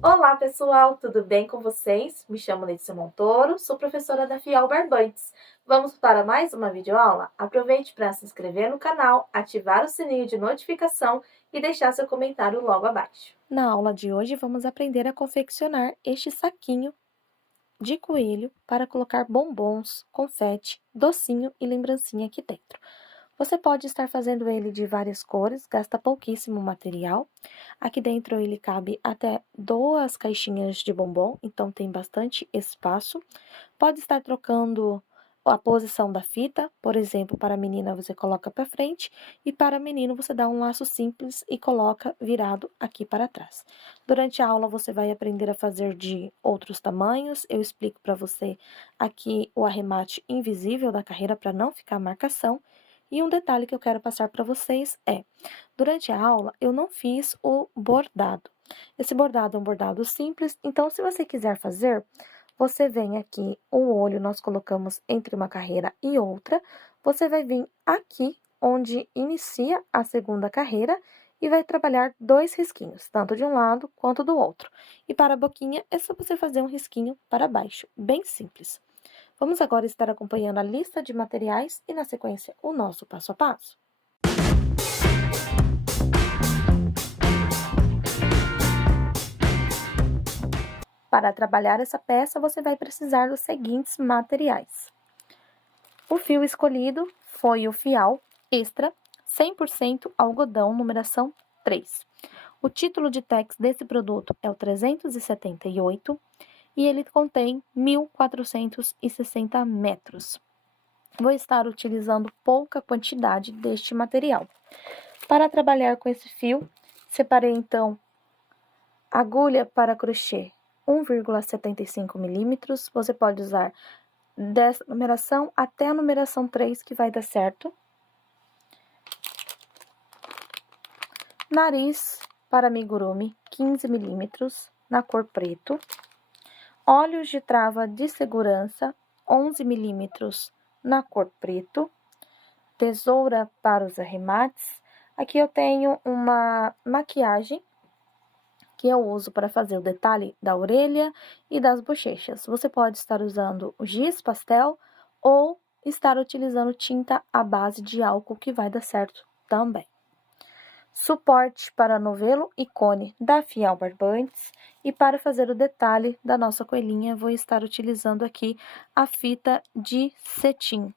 Olá, pessoal, tudo bem com vocês? Me chamo Letícia Montoro, sou professora da Fiel Barbantes. Vamos para mais uma videoaula? Aproveite para se inscrever no canal, ativar o sininho de notificação e deixar seu comentário logo abaixo. Na aula de hoje, vamos aprender a confeccionar este saquinho de coelho para colocar bombons, confete, docinho e lembrancinha aqui dentro. Você pode estar fazendo ele de várias cores, gasta pouquíssimo material. Aqui dentro ele cabe até 2 caixinhas de bombom, então tem bastante espaço. Pode estar trocando a posição da fita, por exemplo, para a menina você coloca para frente e para menino você dá um laço simples e coloca virado aqui para trás. Durante a aula você vai aprender a fazer de outros tamanhos, eu explico para você aqui o arremate invisível da carreira para não ficar marcação. E um detalhe que eu quero passar para vocês é, durante a aula eu não fiz o bordado. Esse bordado é um bordado simples, então se você quiser fazer, você vem aqui, o olho nós colocamos entre uma carreira e outra. Você vai vir aqui, onde inicia a segunda carreira, e vai trabalhar 2 risquinhos, tanto de um lado quanto do outro. E para a boquinha, é só você fazer um risquinho para baixo, bem simples. Vamos agora estar acompanhando a lista de materiais e, na sequência, o nosso passo a passo. Para trabalhar essa peça, você vai precisar dos seguintes materiais. O fio escolhido foi o Fial Extra 100% algodão, numeração 3. O título de tex desse produto é o 378 e ele contém 1.460 metros. Vou estar utilizando pouca quantidade deste material. Para trabalhar com esse fio, separei então agulha para crochê 1,75 milímetros. Você pode usar dessa numeração até a numeração 3 que vai dar certo. Nariz para amigurumi 15 milímetros na cor preto. Olhos de trava de segurança 11 milímetros na cor preto. Tesoura para os arremates. Aqui eu tenho uma maquiagem que eu uso para fazer o detalhe da orelha e das bochechas. Você pode estar usando o giz pastel ou estar utilizando tinta à base de álcool, que vai dar certo também. Suporte para novelo e cone da Fiel Barbantes. E para fazer o detalhe da nossa coelhinha, vou estar utilizando aqui a fita de cetim,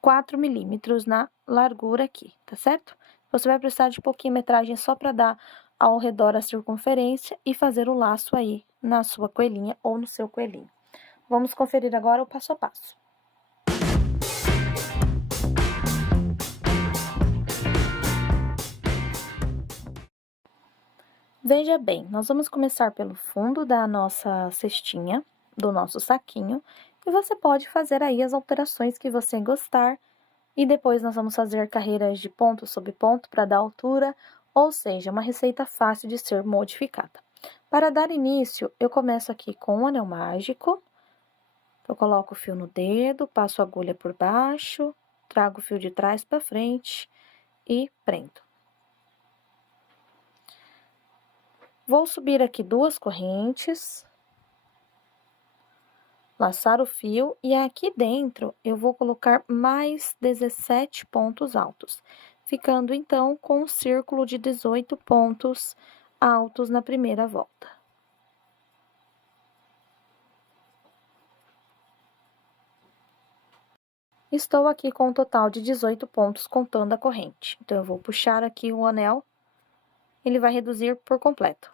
4 milímetros na largura aqui, tá certo? Você vai precisar de pouquinho metragem só para dar ao redor a circunferência e fazer o laço aí na sua coelhinha ou no seu coelhinho. Vamos conferir agora o passo a passo. Veja bem, nós vamos começar pelo fundo da nossa cestinha, do nosso saquinho, e você pode fazer aí as alterações que você gostar, e depois nós vamos fazer carreiras de ponto sobre ponto para dar altura, ou seja, uma receita fácil de ser modificada. Para dar início, eu começo aqui com um anel mágico, eu coloco o fio no dedo, passo a agulha por baixo, trago o fio de trás para frente e prendo. Vou subir aqui 2 correntes, laçar o fio e aqui dentro eu vou colocar mais 17 pontos altos, ficando então com um círculo de 18 pontos altos na primeira volta. Estou aqui com um total de 18 pontos contando a corrente, então eu vou puxar aqui o anel, ele vai reduzir por completo.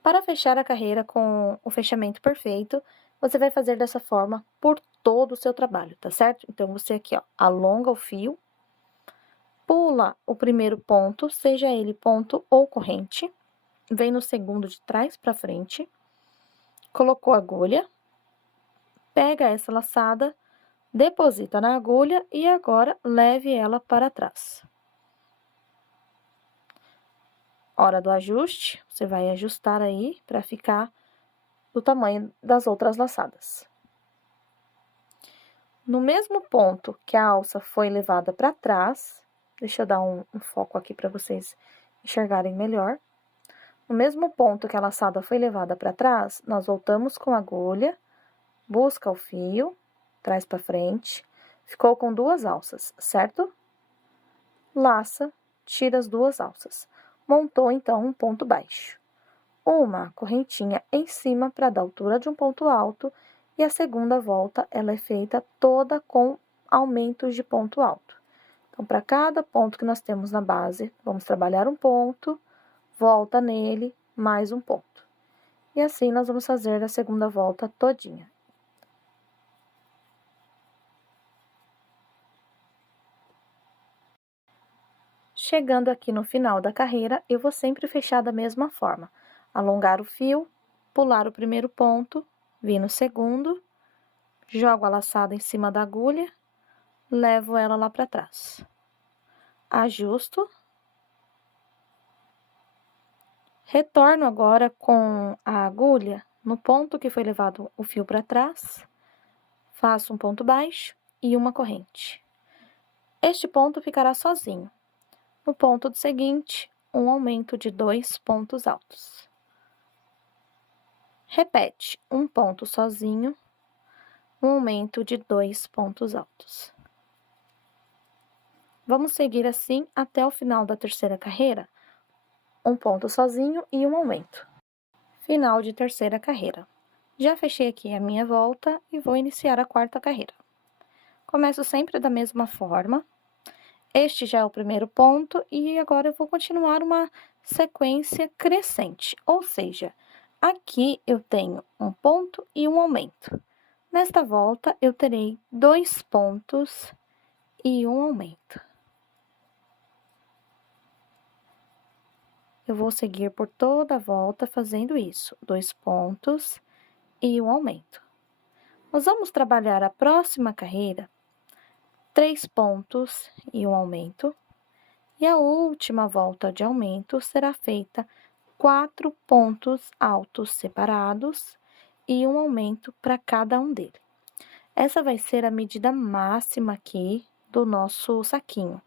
Para fechar a carreira com o fechamento perfeito, você vai fazer dessa forma por todo o seu trabalho, tá certo? Então, você aqui, ó, alonga o fio, pula o primeiro ponto, seja ele ponto ou corrente, vem no segundo de trás para frente, colocou a agulha, pega essa laçada, deposita na agulha e agora leve ela para trás. Hora do ajuste, você vai ajustar aí para ficar do tamanho das outras laçadas. No mesmo ponto que a alça foi levada para trás, deixa eu dar um foco aqui para vocês enxergarem melhor. No mesmo ponto que a laçada foi levada para trás, nós voltamos com a agulha, busca o fio, traz para frente, ficou com 2 alças, certo? Laça, tira as 2 alças. Montou, então, um ponto baixo. Uma correntinha em cima para dar altura de um ponto alto e a segunda volta, ela é feita toda com aumentos de ponto alto. Então, para cada ponto que nós temos na base, vamos trabalhar um ponto, volta nele, mais um ponto. E assim, nós vamos fazer a segunda volta todinha. Chegando aqui no final da carreira, eu vou sempre fechar da mesma forma. Alongar o fio, pular o primeiro ponto, vir no segundo, jogo a laçada em cima da agulha, levo ela lá para trás. Ajusto. Retorno agora com a agulha no ponto que foi levado o fio para trás, faço um ponto baixo e uma corrente. Este ponto ficará sozinho. No ponto seguinte, um aumento de 2 pontos altos. Repete, um ponto sozinho, um aumento de 2 pontos altos. Vamos seguir assim até o final da terceira carreira, um ponto sozinho e um aumento. Final de terceira carreira. Já fechei aqui a minha volta e vou iniciar a quarta carreira. Começo sempre da mesma forma. Este já é o primeiro ponto e agora eu vou continuar uma sequência crescente, ou seja, aqui eu tenho um ponto e um aumento. Nesta volta, eu terei 2 pontos e um aumento. Eu vou seguir por toda a volta fazendo isso, 2 pontos e um aumento. Nós vamos trabalhar a próxima carreira, 3 pontos e um aumento. E a última volta de aumento será feita 4 pontos altos separados e um aumento para cada um deles. Essa vai ser a medida máxima aqui do nosso saquinho.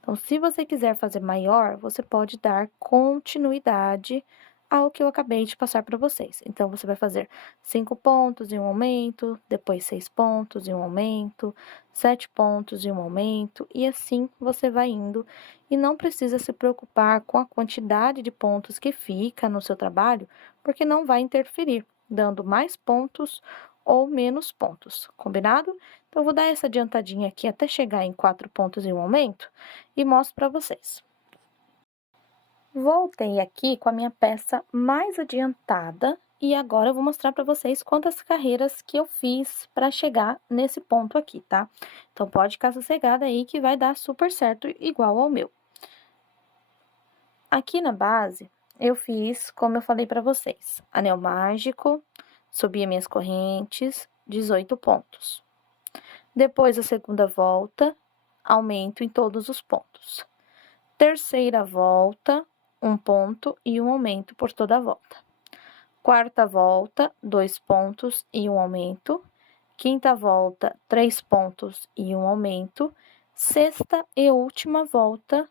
Então, se você quiser fazer maior, você pode dar continuidade ao que eu acabei de passar para vocês. Então, você vai fazer 5 pontos e um aumento, depois 6 pontos e um aumento, 7 pontos e um aumento, e assim você vai indo. E não precisa se preocupar com a quantidade de pontos que fica no seu trabalho, porque não vai interferir, dando mais pontos ou menos pontos, combinado? Então, eu vou dar essa adiantadinha aqui até chegar em 4 pontos e um aumento e mostro para vocês. Voltei aqui com a minha peça mais adiantada e agora eu vou mostrar para vocês quantas carreiras que eu fiz para chegar nesse ponto aqui, tá? Então, pode ficar sossegada aí que vai dar super certo igual ao meu. Aqui na base, eu fiz, como eu falei para vocês, anel mágico, subi as minhas correntes, 18 pontos. Depois, a segunda volta, aumento em todos os pontos. Terceira volta, 1 ponto e um aumento por toda a volta. Quarta volta, 2 pontos e um aumento. Quinta volta, 3 pontos e um aumento. Sexta e última volta,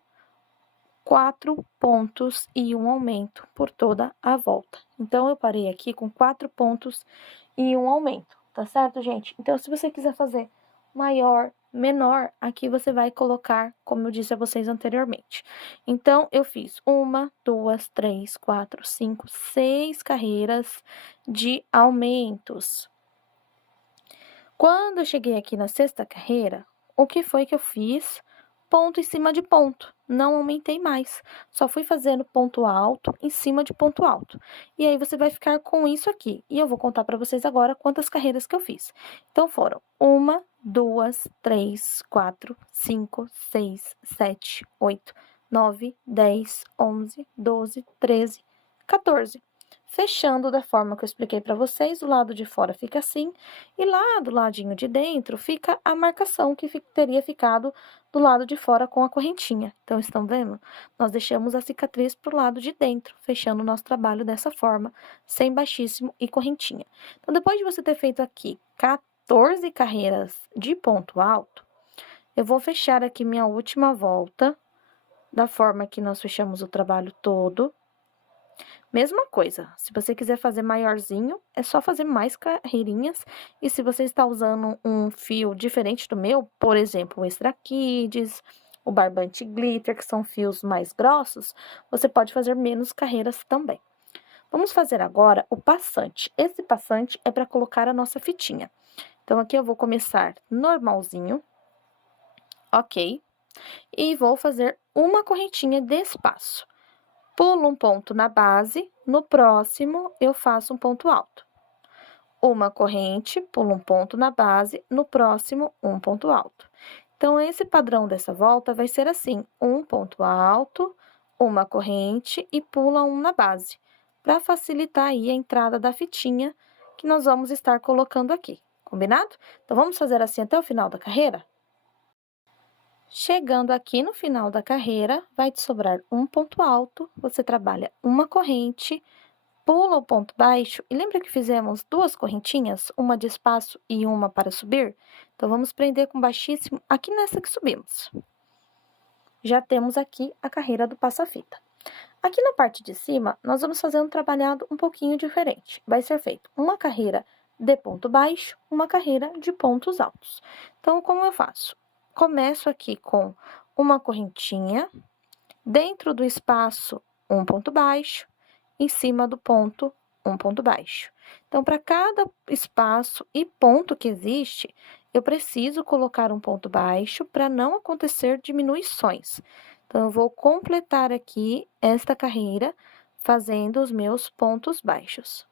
4 pontos e um aumento por toda a volta. Então, eu parei aqui com 4 pontos e um aumento, tá certo, gente? Então, se você quiser fazer maior, menor, aqui você vai colocar, como eu disse a vocês anteriormente. Então, eu fiz 1, 2, 3, 4, 5, 6 carreiras de aumentos. Quando eu cheguei aqui na sexta carreira, o que foi que eu fiz? Ponto em cima de ponto, não aumentei mais, só fui fazendo ponto alto em cima de ponto alto. E aí, você vai ficar com isso aqui, e eu vou contar para vocês agora quantas carreiras que eu fiz. Então, foram 1, 2, 3, 4, 5, 6, 7, 8, 9, 10, 11, 12, 13, 14. Fechando da forma que eu expliquei para vocês, o lado de fora fica assim, e lá do ladinho de dentro fica a marcação que teria ficado do lado de fora com a correntinha. Então, estão vendo? Nós deixamos a cicatriz pro lado de dentro, fechando o nosso trabalho dessa forma, sem baixíssimo e correntinha. Então, depois de você ter feito aqui 14 carreiras de ponto alto, eu vou fechar aqui minha última volta da forma que nós fechamos o trabalho todo. Mesma coisa, se você quiser fazer maiorzinho, é só fazer mais carreirinhas. E se você está usando um fio diferente do meu, por exemplo, o Extra Kids, o Barbante Glitter, que são fios mais grossos, você pode fazer menos carreiras também. Vamos fazer agora o passante. Esse passante é para colocar a nossa fitinha. Então, aqui eu vou começar normalzinho, ok? E vou fazer uma correntinha de espaço. Pulo um ponto na base, no próximo eu faço um ponto alto. Uma corrente, pulo um ponto na base, no próximo um ponto alto. Então, esse padrão dessa volta vai ser assim: um ponto alto, uma corrente e pula um na base, para facilitar aí a entrada da fitinha que nós vamos estar colocando aqui, combinado? Então, vamos fazer assim até o final da carreira? Chegando aqui no final da carreira, vai te sobrar um ponto alto, você trabalha uma corrente, pula o ponto baixo, e lembra que fizemos duas correntinhas, uma de espaço e uma para subir? Então, vamos prender com baixíssimo aqui nessa que subimos. Já temos aqui a carreira do passa-fita. Aqui na parte de cima, nós vamos fazer um trabalhado um pouquinho diferente. Vai ser feito uma carreira de ponto baixo, uma carreira de pontos altos. Então, como eu faço? Começo aqui com uma correntinha, dentro do espaço, um ponto baixo, em cima do ponto, um ponto baixo. Então, para cada espaço e ponto que existe, eu preciso colocar um ponto baixo para não acontecer diminuições. Então, eu vou completar aqui esta carreira fazendo os meus pontos baixos.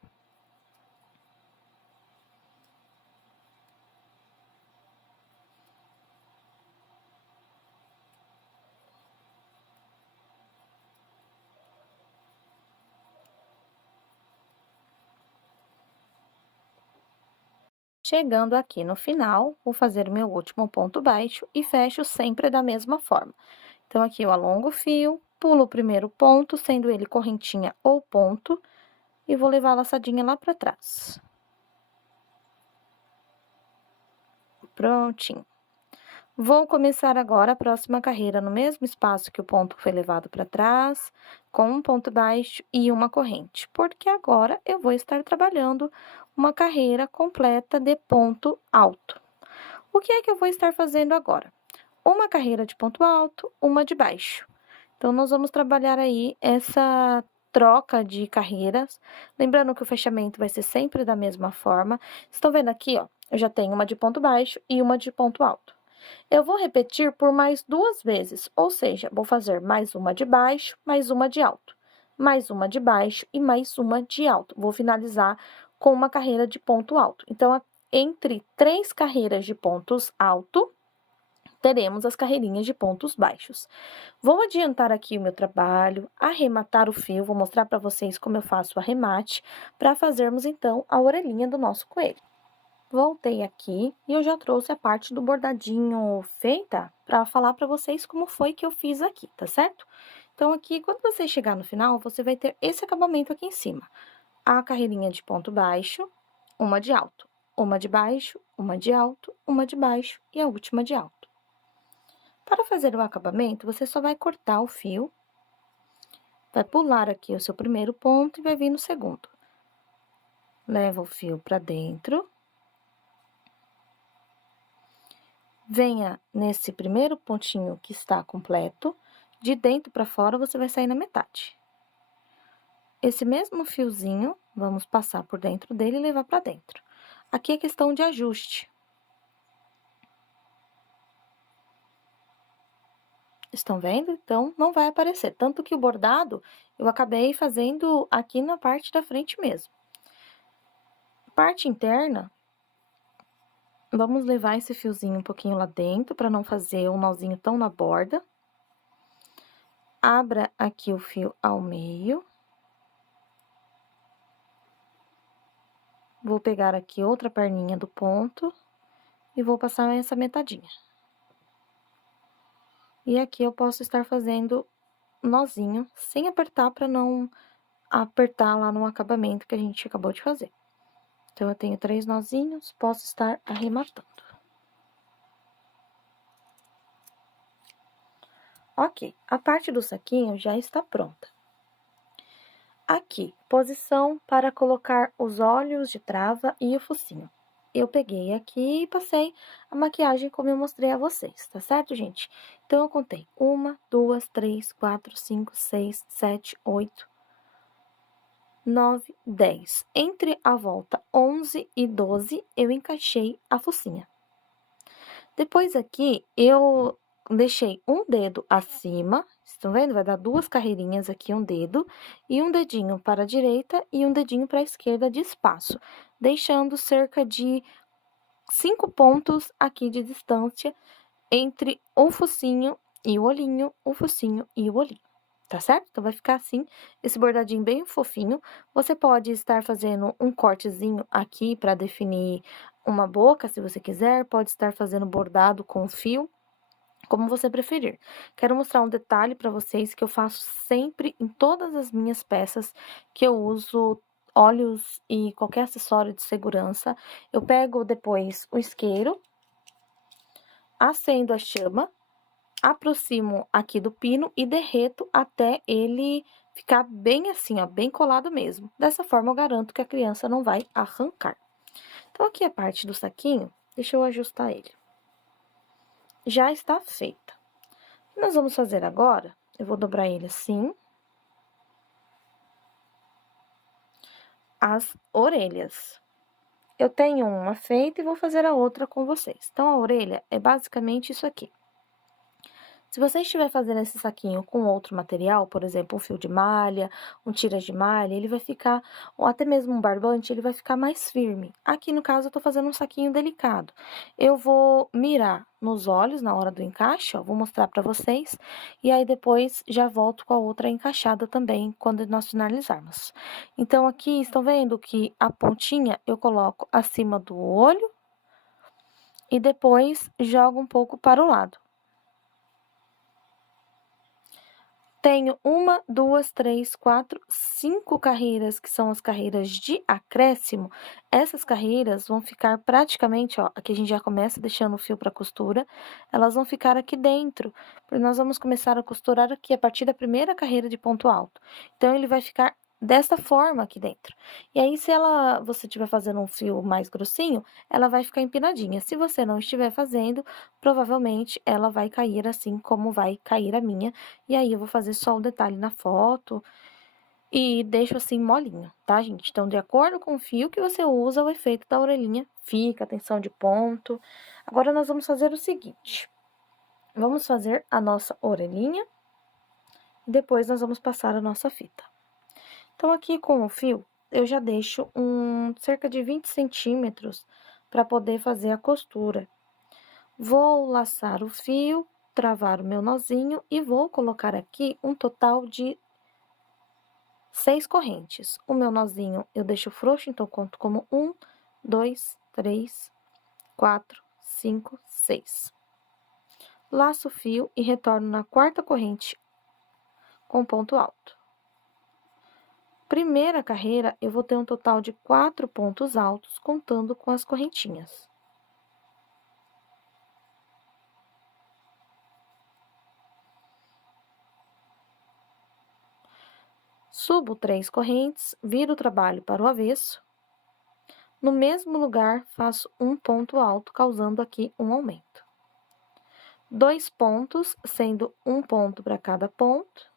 Chegando aqui no final, vou fazer o meu último ponto baixo e fecho sempre da mesma forma. Então, aqui eu alongo o fio, pulo o primeiro ponto, sendo ele correntinha ou ponto, e vou levar a laçadinha lá pra trás. Prontinho. Vou começar agora a próxima carreira no mesmo espaço que o ponto foi levado para trás, com um ponto baixo e uma corrente, porque agora eu vou estar trabalhando uma carreira completa de ponto alto. O que é que eu vou estar fazendo agora? Uma carreira de ponto alto, uma de baixo. Então, nós vamos trabalhar aí essa troca de carreiras. Lembrando que o fechamento vai ser sempre da mesma forma. Estão vendo aqui, ó? Eu já tenho uma de ponto baixo e uma de ponto alto. Eu vou repetir por mais duas vezes, ou seja, vou fazer mais uma de baixo, mais uma de alto, mais uma de baixo e mais uma de alto. Vou finalizar com uma carreira de ponto alto. Então, entre 3 carreiras de pontos alto, teremos as carreirinhas de pontos baixos. Vou adiantar aqui o meu trabalho, arrematar o fio, vou mostrar para vocês como eu faço o arremate, para fazermos então a orelhinha do nosso coelho. Voltei aqui e eu já trouxe a parte do bordadinho feita para falar para vocês como foi que eu fiz aqui, tá certo? Então, aqui, quando você chegar no final, você vai ter esse acabamento aqui em cima. A carreirinha de ponto baixo, uma de alto, uma de baixo, uma de alto, uma de baixo e a última de alto. Para fazer o acabamento, você só vai cortar o fio, vai pular aqui o seu primeiro ponto e vai vir no segundo. Leva o fio para dentro. Venha nesse primeiro pontinho que está completo, de dentro para fora você vai sair na metade. Esse mesmo fiozinho, vamos passar por dentro dele e levar para dentro. Aqui é questão de ajuste. Estão vendo? Então, não vai aparecer. Tanto que o bordado, eu acabei fazendo aqui na parte da frente mesmo. Parte interna, vamos levar esse fiozinho um pouquinho lá dentro, para não fazer um nozinho tão na borda. Abra aqui o fio ao meio. Vou pegar aqui outra perninha do ponto e vou passar essa metadinha. E aqui eu posso estar fazendo nozinho, sem apertar, para não apertar lá no acabamento que a gente acabou de fazer. Então, eu tenho 3 nozinhos, posso estar arrematando. Ok, a parte do saquinho já está pronta. Aqui, posição para colocar os olhos de trava e o focinho. Eu peguei aqui e passei a maquiagem como eu mostrei a vocês, tá certo, gente? Então, eu contei 1, 2, 3, 4, 5, 6, 7, 8, 9, 10. Entre a volta 11 e 12, eu encaixei a focinha. Depois aqui, eu deixei um dedo acima, estão vendo? Vai dar 2 carreirinhas aqui, um dedo, e um dedinho para a direita e um dedinho para a esquerda de espaço, deixando cerca de 5 pontos aqui de distância entre o focinho e o olhinho, o focinho e o olhinho. Tá certo? Então, vai ficar assim, esse bordadinho bem fofinho. Você pode estar fazendo um cortezinho aqui para definir uma boca, se você quiser. Pode estar fazendo bordado com fio, como você preferir. Quero mostrar um detalhe para vocês que eu faço sempre em todas as minhas peças que eu uso olhos e qualquer acessório de segurança. Eu pego depois o isqueiro, acendo a chama, aproximo aqui do pino e derreto até ele ficar bem assim, ó, bem colado mesmo. Dessa forma, eu garanto que a criança não vai arrancar. Então, aqui a parte do saquinho, deixa eu ajustar ele. Já está feita. O que nós vamos fazer agora? Eu vou dobrar ele assim. As orelhas. Eu tenho uma feita e vou fazer a outra com vocês. Então, a orelha é basicamente isso aqui. Se você estiver fazendo esse saquinho com outro material, por exemplo, um fio de malha, um tira de malha, ele vai ficar, ou até mesmo um barbante, ele vai ficar mais firme. Aqui, no caso, eu tô fazendo um saquinho delicado. Eu vou mirar nos olhos na hora do encaixe, ó, vou mostrar pra vocês, e aí depois já volto com a outra encaixada também, quando nós finalizarmos. Então, aqui, estão vendo que a pontinha eu coloco acima do olho e depois jogo um pouco para o lado. Tenho 1, 2, 3, 4, 5 carreiras, que são as carreiras de acréscimo. Essas carreiras vão ficar praticamente, ó, aqui a gente já começa deixando o fio para costura, elas vão ficar aqui dentro, porque nós vamos começar a costurar aqui a partir da primeira carreira de ponto alto. Então, ele vai ficar desta forma aqui dentro. E aí, se você estiver fazendo um fio mais grossinho, ela vai ficar empinadinha. Se você não estiver fazendo, provavelmente ela vai cair assim como vai cair a minha. E aí, eu vou fazer só o detalhe na foto e deixo assim molinho, tá, gente? Então, de acordo com o fio que você usa, o efeito da orelhinha fica, atenção de ponto. Agora, nós vamos fazer o seguinte. Vamos fazer a nossa orelhinha e depois nós vamos passar a nossa fita. Então, aqui com o fio, eu já deixo cerca de 20 centímetros para poder fazer a costura. Vou laçar o fio, travar o meu nozinho e vou colocar aqui um total de 6 correntes. O meu nozinho eu deixo frouxo, então conto como 1, 2, 3, 4, 5, 6. Laço o fio e retorno na quarta corrente com ponto alto. Primeira carreira, eu vou ter um total de 4 pontos altos, contando com as correntinhas. Subo 3 correntes, viro o trabalho para o avesso. No mesmo lugar, faço um ponto alto, causando aqui um aumento. 2 pontos, sendo um ponto para cada ponto.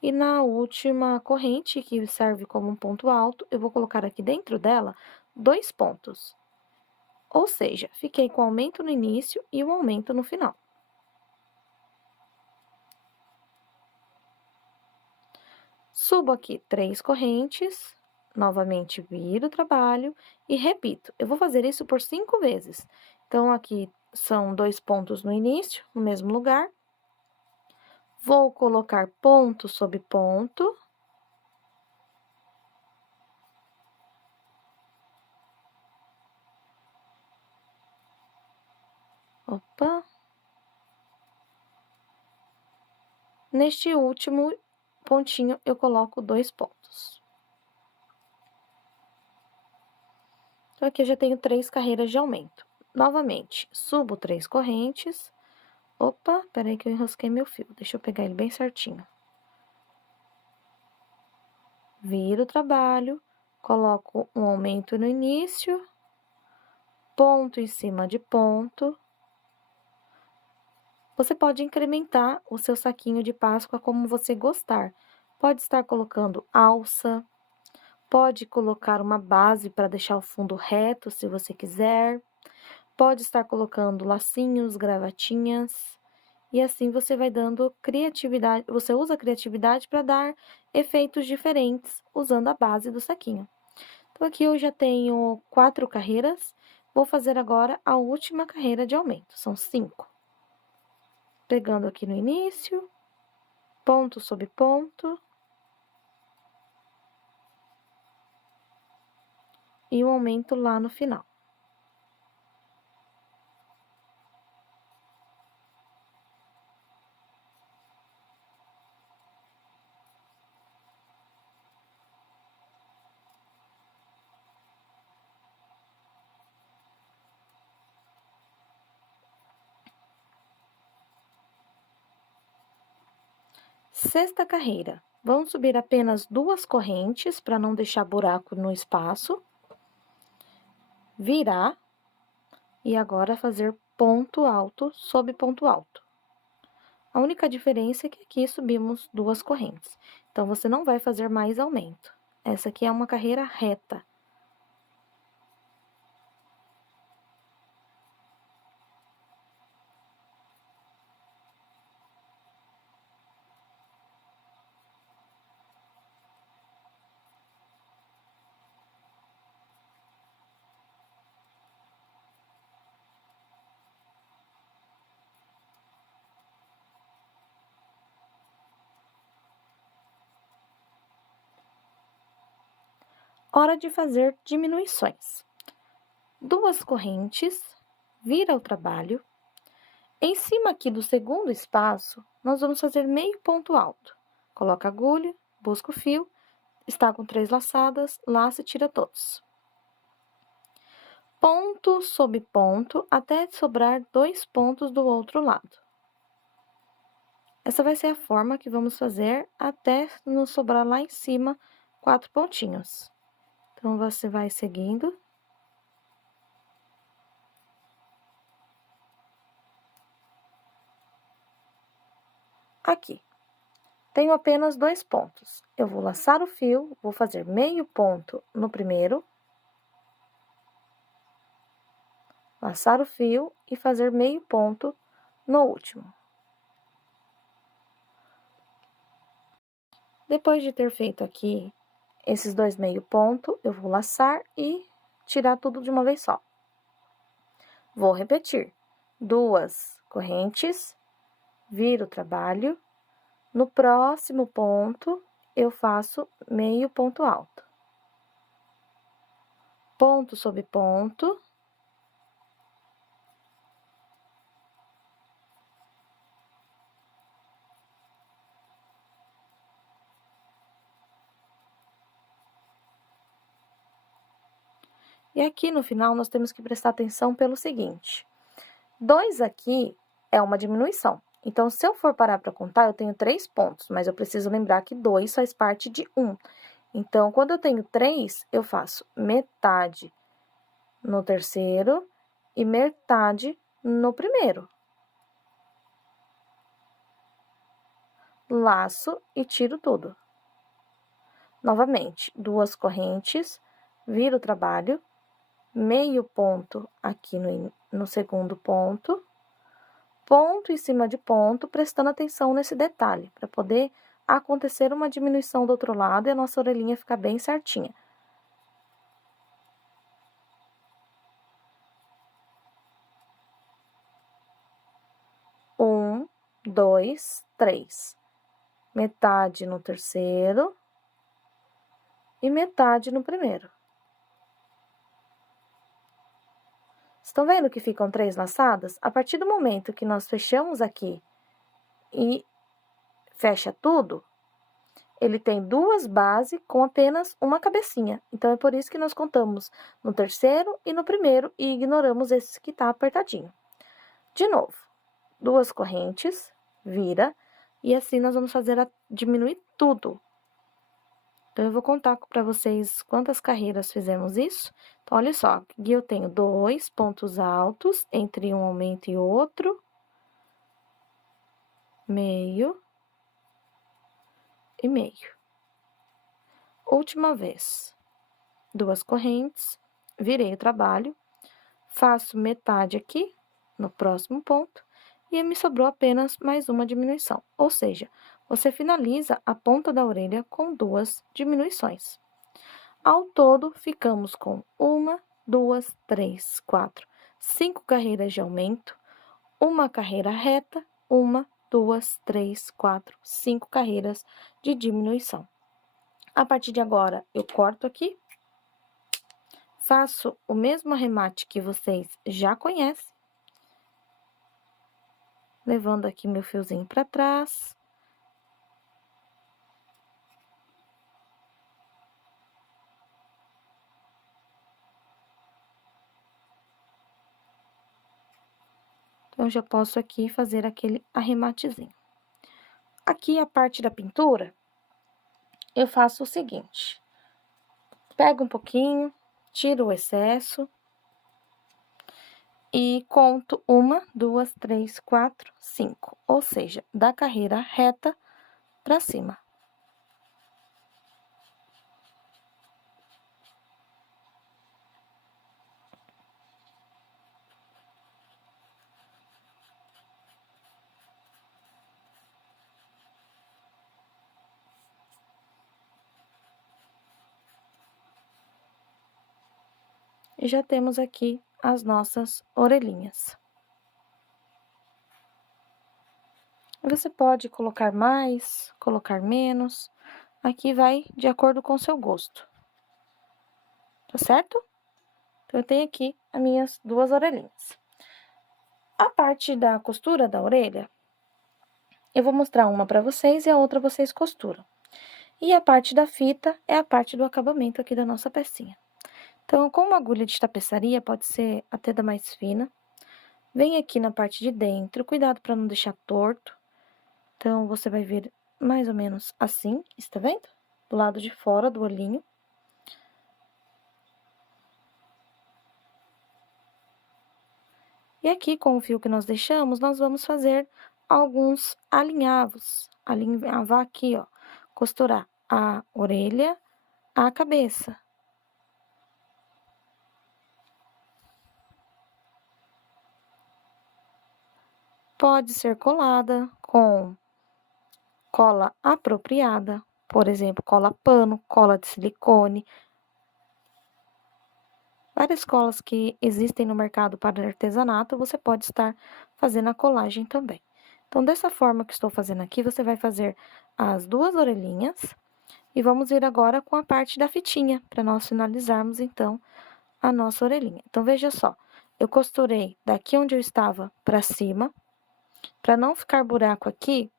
E na última corrente, que serve como um ponto alto, eu vou colocar aqui dentro dela 2 pontos. Ou seja, fiquei com aumento no início e um aumento no final. Subo aqui 3 correntes, novamente viro o trabalho e repito. Eu vou fazer isso por 5 vezes. Então, aqui são 2 pontos no início, no mesmo lugar. Vou colocar ponto sobre ponto. Opa! Neste último pontinho, eu coloco 2 pontos. Então, aqui eu já tenho 3 carreiras de aumento. Novamente, subo 3 correntes, Opa, peraí que eu enrosquei meu fio. Deixa eu pegar ele bem certinho. Viro o trabalho, coloco um aumento no início, ponto em cima de ponto. Você pode incrementar o seu saquinho de Páscoa como você gostar. Pode estar colocando alça, pode colocar uma base para deixar o fundo reto, se você quiser. Pode estar colocando lacinhos, gravatinhas. E assim você vai dando criatividade, você usa a criatividade para dar efeitos diferentes usando a base do saquinho. Então, aqui eu já tenho 4 carreiras, vou fazer agora a última carreira de aumento, são 5. Pegando aqui no início, ponto sobre ponto. E um aumento lá no final. Sexta carreira. Vamos subir apenas 2 correntes para não deixar buraco no espaço. Virar. E agora fazer ponto alto sobre ponto alto. A única diferença é que aqui subimos 2 correntes. Então, você não vai fazer mais aumento. Essa aqui é uma carreira reta. Hora de fazer diminuições. 2 correntes, vira o trabalho. Em cima aqui do segundo espaço, nós vamos fazer meio ponto alto. Coloca a agulha, busca o fio, está com 3 laçadas, laça e tira todos. Ponto sobre ponto, até sobrar 2 pontos do outro lado. Essa vai ser a forma que vamos fazer até nos sobrar lá em cima 4 pontinhos. Então, você vai seguindo. Aqui. Tenho apenas 2 pontos. Eu vou laçar o fio, vou fazer meio ponto no primeiro. Laçar o fio e fazer meio ponto no último. Depois de ter feito aqui esses 2 meio ponto, eu vou laçar e tirar tudo de uma vez só. Vou repetir. 2 correntes, viro o trabalho. No próximo ponto, eu faço meio ponto alto. Ponto sobre ponto. E aqui no final, nós temos que prestar atenção pelo seguinte: 2 aqui é uma diminuição. Então, se eu for parar para contar, eu tenho 3 pontos, mas eu preciso lembrar que 2 faz parte de 1. Então, quando eu tenho 3, eu faço metade no terceiro e metade no primeiro. Laço e tiro tudo. Novamente, 2 correntes, viro o trabalho, meio ponto aqui no segundo ponto, ponto em cima de ponto, prestando atenção nesse detalhe, para poder acontecer uma diminuição do outro lado e a nossa orelhinha ficar bem certinha. 1, 2, 3. Metade no terceiro e metade no primeiro. Estão vendo que ficam 3 laçadas? A partir do momento que nós fechamos aqui e fecha tudo, ele tem 2 bases com apenas uma cabecinha. Então, é por isso que nós contamos no terceiro e no primeiro e ignoramos esse que tá apertadinho. De novo, 2 correntes, vira, e assim nós vamos fazer diminuir tudo. Então, eu vou contar para vocês quantas carreiras fizemos isso. Então, olha só, aqui eu tenho 2 pontos altos entre um aumento e outro, meio e meio. Última vez, 2 correntes, virei o trabalho, faço metade aqui, no próximo ponto, e me sobrou apenas mais uma diminuição. Ou seja, você finaliza a ponta da orelha com 2 diminuições. Ao todo, ficamos com 1, 2, 3, 4, 5 carreiras de aumento, uma carreira reta, 1, 2, 3, 4, 5 carreiras de diminuição. A partir de agora, eu corto aqui, faço o mesmo arremate que vocês já conhecem, levando aqui meu fiozinho para trás. Então, eu já posso aqui fazer aquele arrematezinho. Aqui, a parte da pintura, eu faço o seguinte: pego um pouquinho, tiro o excesso e conto 1, 2, 3, 4, 5, ou seja, da carreira reta para cima. E já temos aqui as nossas orelhinhas. Você pode colocar mais, colocar menos, aqui vai de acordo com o seu gosto, tá certo? Então, eu tenho aqui as minhas 2 orelhinhas. A parte da costura da orelha, eu vou mostrar uma para vocês e a outra vocês costuram. E a parte da fita é a parte do acabamento aqui da nossa pecinha. Então, com uma agulha de tapeçaria, pode ser até da mais fina. Vem aqui na parte de dentro, cuidado para não deixar torto. Então, você vai ver mais ou menos assim, está vendo? Do lado de fora do olhinho. E aqui, com o fio que nós deixamos, nós vamos fazer alguns alinhavos. Alinhavar aqui, ó, costurar a orelha à cabeça. Pode ser colada com cola apropriada, por exemplo, cola pano, cola de silicone. Várias colas que existem no mercado para artesanato, você pode estar fazendo a colagem também. Então, dessa forma que estou fazendo aqui, você vai fazer as 2 orelhinhas e vamos vir agora com a parte da fitinha, para nós finalizarmos, então, a nossa orelhinha. Então, veja só, eu costurei daqui onde eu estava para cima, para não ficar buraco aqui,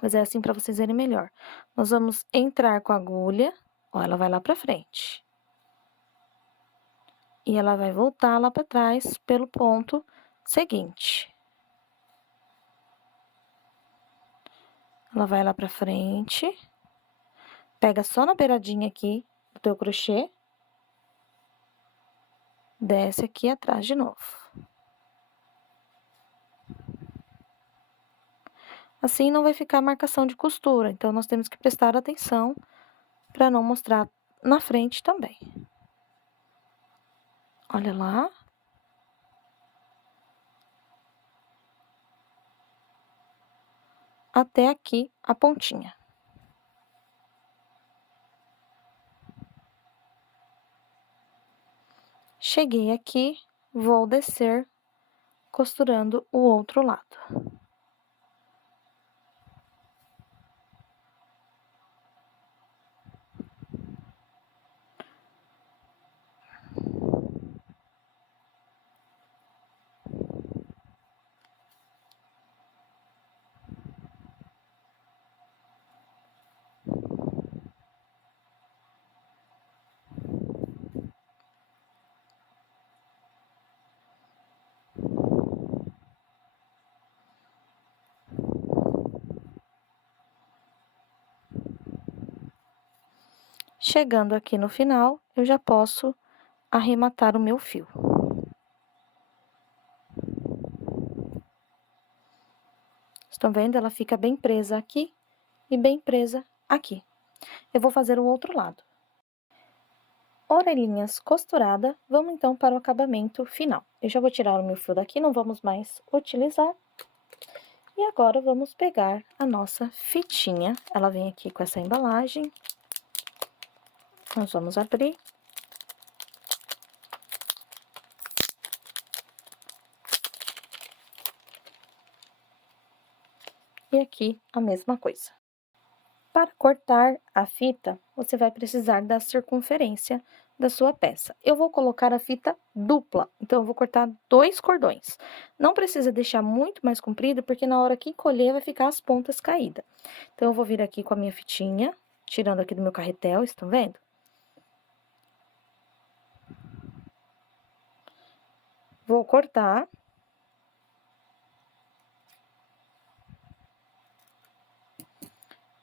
fazer assim para vocês verem melhor. Nós vamos entrar com a agulha, ó, ela vai lá para frente. E ela vai voltar lá para trás pelo ponto seguinte. Ela vai lá para frente, pega só na beiradinha aqui do teu crochê, desce aqui atrás de novo. Assim não vai ficar marcação de costura, então nós temos que prestar atenção para não mostrar na frente também. Olha lá. Até aqui a pontinha. Cheguei aqui, vou descer costurando o outro lado. Chegando aqui no final, eu já posso arrematar o meu fio. Estão vendo? Ela fica bem presa aqui e bem presa aqui. Eu vou fazer o outro lado. Orelhinhas costuradas, vamos então para o acabamento final. Eu já vou tirar o meu fio daqui, não vamos mais utilizar. E agora, vamos pegar a nossa fitinha. Ela vem aqui com essa embalagem. Nós vamos abrir. E aqui a mesma coisa. Para cortar a fita, você vai precisar da circunferência da sua peça. Eu vou colocar a fita dupla, então eu vou cortar 2 cordões. Não precisa deixar muito mais comprido, porque na hora que encolher vai ficar as pontas caídas. Então, eu vou vir aqui com a minha fitinha, tirando aqui do meu carretel, estão vendo? Vou cortar.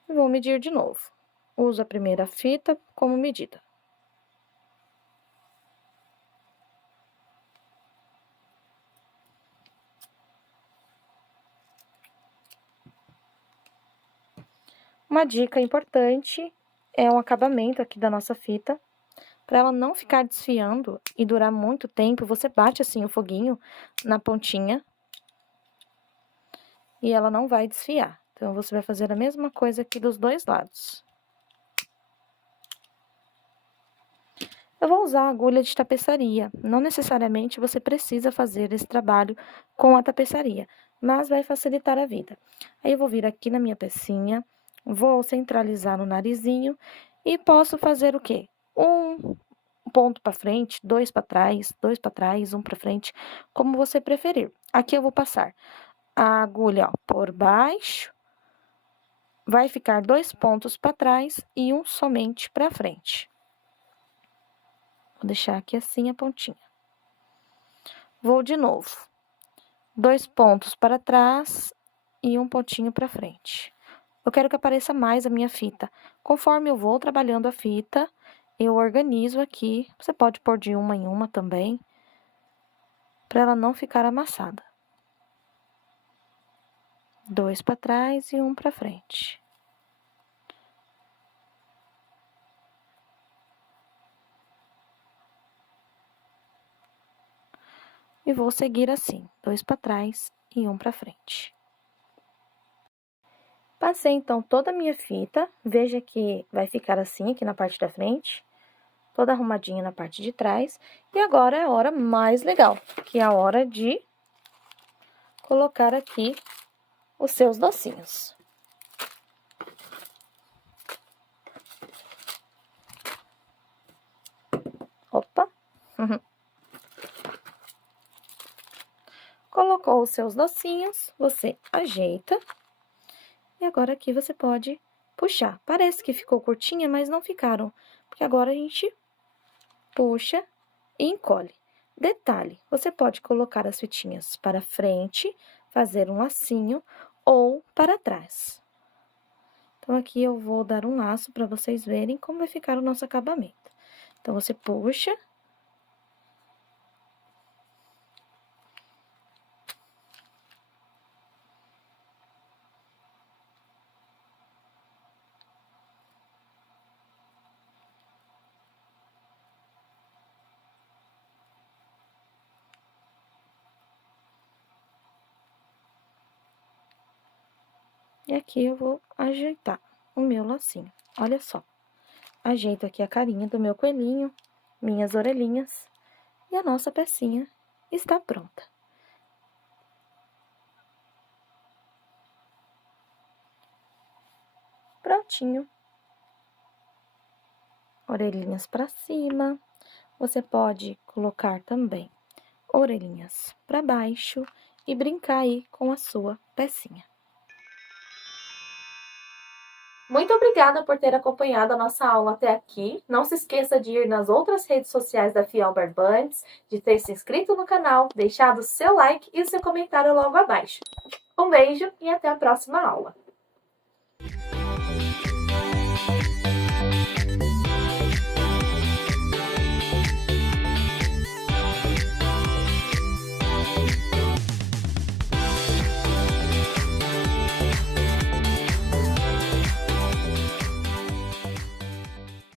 E vou medir de novo. Uso a primeira fita como medida. Uma dica importante é o acabamento aqui da nossa fita. Para ela não ficar desfiando e durar muito tempo, você bate assim o foguinho na pontinha. E ela não vai desfiar. Então, você vai fazer a mesma coisa aqui dos dois lados. Eu vou usar a agulha de tapeçaria. Não necessariamente você precisa fazer esse trabalho com a tapeçaria, mas vai facilitar a vida. Aí, eu vou vir aqui na minha pecinha, vou centralizar no narizinho e posso fazer o quê? Um ponto para frente, 2 para trás, 2 para trás, 1 para frente, como você preferir. Aqui eu vou passar a agulha, ó, por baixo. Vai ficar 2 pontos para trás e um somente para frente. Vou deixar aqui assim a pontinha. Vou de novo. 2 pontos para trás e um pontinho para frente. Eu quero que apareça mais a minha fita. Conforme eu vou trabalhando a fita, eu organizo aqui. Você pode pôr de uma em uma também, para ela não ficar amassada. 2 para trás e um para frente. E vou seguir assim, 2 para trás e um para frente. Passei, então, toda a minha fita. Veja que vai ficar assim aqui na parte da frente, toda arrumadinha na parte de trás. E agora é a hora mais legal, que é a hora de colocar aqui os seus docinhos. Opa! Colocou os seus docinhos, você ajeita. E agora aqui você pode puxar. Parece que ficou curtinha, mas não ficaram. Porque agora a gente puxa e encolhe. Detalhe, você pode colocar as fitinhas para frente, fazer um lacinho, ou para trás. Então, aqui eu vou dar um laço para vocês verem como vai ficar o nosso acabamento. Então, você puxa. E aqui eu vou ajeitar o meu lacinho. Olha só. Ajeito aqui a carinha do meu coelhinho, minhas orelhinhas, e a nossa pecinha está pronta. Prontinho. Orelhinhas para cima. Você pode colocar também orelhinhas para baixo e brincar aí com a sua pecinha. Muito obrigada por ter acompanhado a nossa aula até aqui. Não se esqueça de ir nas outras redes sociais da Fiel Barbantes, de ter se inscrito no canal, deixado seu like e o seu comentário logo abaixo. Um beijo e até a próxima aula!